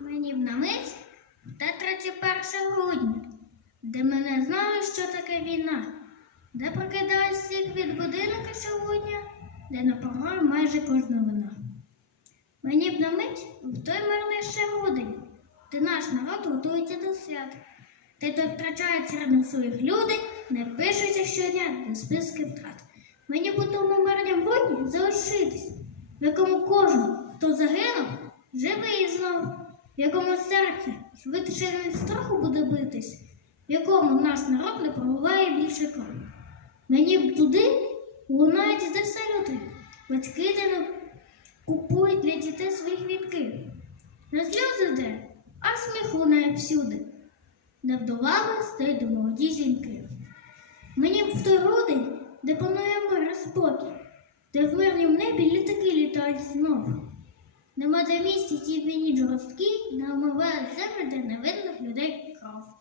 Мені б на мить та 31 грудня, де мене знали, що таке війна, де прокидаюсь всіх від будинка сьогодні, де на програмі майже кожна вина. Мені б на мить в той мирний ще грудень, де наш народ готується до свят, де то втрачають серед своїх людей, не пишуться щодня до списки втрат. Мені б у тому мирнім грудні залишитись, в якому кожен, хто загинув, живий знов, якому серце швидше від страху буде битись, в якому наш народ не пробуває більше крові. Мені б туди лунають де салюти, батьки де купують для дітей свої квітки. Не сльози де, а сміх лунає всюди, де вдовами стоять молоді жінки. Мені б в той грудень, де панує мир і спокій, де в мирнім небі літаки літають знову. Нема де місці ті мені жорсткі, намивають землю, де невинних людей кров.